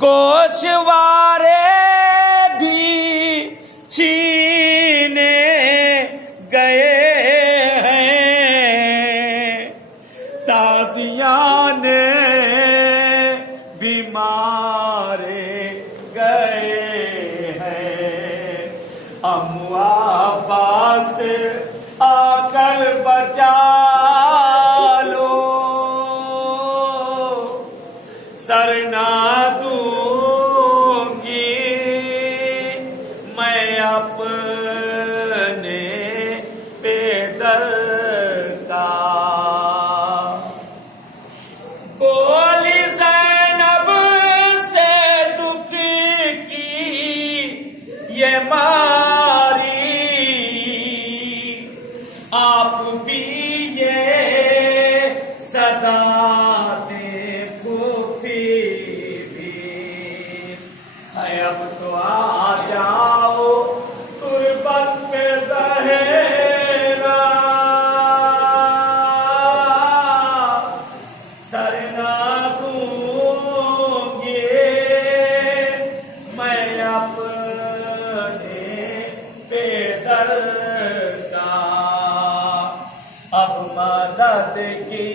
गोशवारे भी छीने गए हैं, ताजियाने भी मारे गए हैं। अम्मा अब्बास आकर बचा लो, सर ना दूंगी मैं अपने बेदर्द का। बोली ज़ैनब से दुख की ये मारी, आप भी ये सदा अब तो आ जाओ तुर्बत पे ज़हेरा, सर ना दूंगी मैं अपने बेदर्द का। अब मदद की